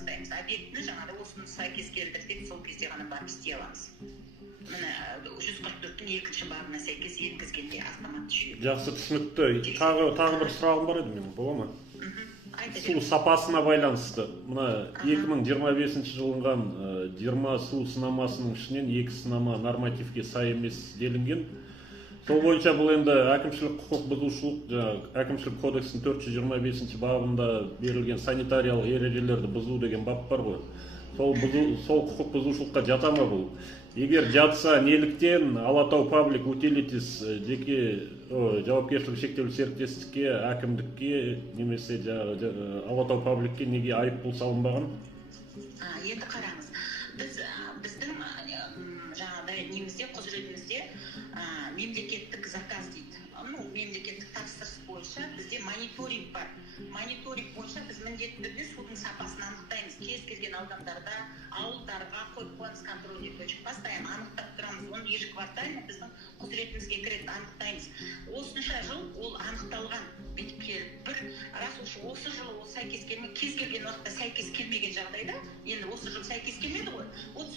бастаймыз. Объектіні жаңағыдай осыны сәйкес келдік деп сол кезде ғана барып істей аламыз. Міне 144-тің екінші бабына сәйкес енгізгенде автоматты жүйе. Жақсы, түсінікті. Тағы бір сұрағым бар еді менің, бола ма? Су сапасына байланысты. Мына 2025 жылынған 20 су сынамасының ішінен 2 сынама нормативке сай емес делінген. Сол бойынша бұл енді әкімшілік құқық бұзушылық, әкімшілік кодекстің 425 бабында берілген санитариялық ережелерді бұзу деген бап бар ғой. Сол құқық бұзушылыққа жата ма бұл? Егер жатса, неліктен Алатау Public Utilities жеке жауапкершілігі шектеулі серіктестікке, әкімдікке немесе Алатау Public'ке неге айыппұл салынбаған? Енді қараңыз, біздің жаңағыдай немізде, құзыретімізде мемлекеттік заказ дейді. Мемлекеттік тапсырыс бойынша бізде мониторинг бар. Мониторинг бойынша біз міндетті түрде судың сапасын анықтаймыз. Кез келген аудандарда, ауылдарға қойып қоймыз контрольный точка. Постоянно анықтап тұрамыз. Оны ежеквартально біздің құзыретімізге кіретін анықтаймыз. Осынша жыл ол анықталған. Раз осы жылы ол сәйкес келмеген, кез келген уақытта сәйкес келмеген жағдайда, енді осы жыл сәйкес келмеді ғой.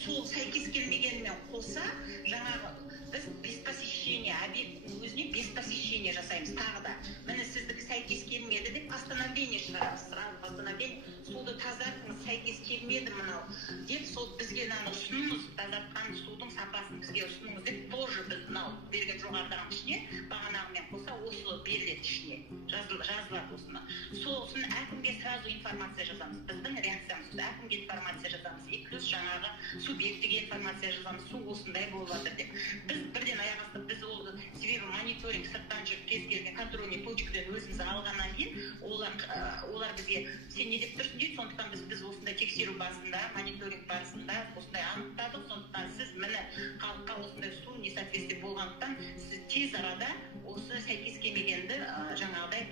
Сол сәйкес келмегенмен қоса, жаңағы біз без посещения, объекттің өзіне без посещения жасаймыз тағы да. Міне сіздікі сәйкес келмеді деп постановление шығарамыз. Постановление суды тазартыңыз, сәйкес келмеді мынау деп, сол бізге ұсыныңыз, тазартқан судың сапасын бізге ұсыныңыз деп, тоже біз мынау берген жоғарыдағының ішіне бағанағымен қоса осы беріледі ішіне. Жазылады осыны. Сосын әкімге сразу информация жазамыз. Біздің реакциямыз әкімге информация жазамыз. И плюс жаңағы субъектіге информация жазамыз. Су осындай болып жатыр деп. Біз бірден аяқ асты, біз ол себебі мониторинг сырттан жүріп кез келген контрольный точкадан өзіміз алғаннан кейін, олар бізге сен не деп тұрсың дейді, сондықтан біз осындай тексеру барысында, мониторинг барысында осындай анықтадық, сондықтан сіз міне халыққа осындай су несоответствие болғандықтан сіз тез арада осы сәйкес келмегенді жаңағыдай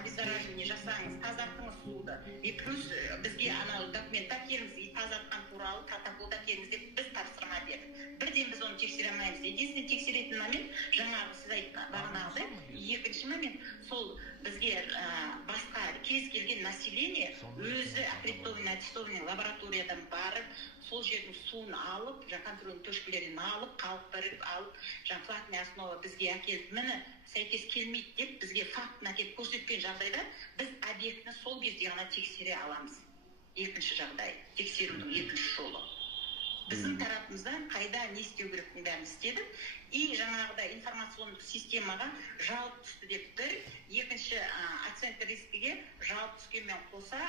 обеззараживание жасаңыз, тазартыңыз суды. И плюс бізге анау документ әкеліңіз, тазартқан туралы протокол әкеліңіз деп біз тапсырма бердік. Бірден біз оны тексере алмаймыз. Единственный тексеретін момент, жаңағы сіз бағанағыдай, екінші момент, сол бізге басқа кез келген население өзі аттестованный лабораториядан барып, сол жердің суын алып, контрольный точкалерін алып, қалып алып, платная основа бізге әкеліп, міне сәйкес келмейді деп бізге фактын әкеліп көрсеткен жағдайда біз объектіні сол кезде ғана тексере аламыз. Екінші жағдай, тексерудің екінші жолы. Біздің тарапымыздан қайда не істеу керектігін бәрін істедік. И жаңағыда информациондық системаға жалып түсті деп бір, екінші оценка рискіге жалып түскенмен қоса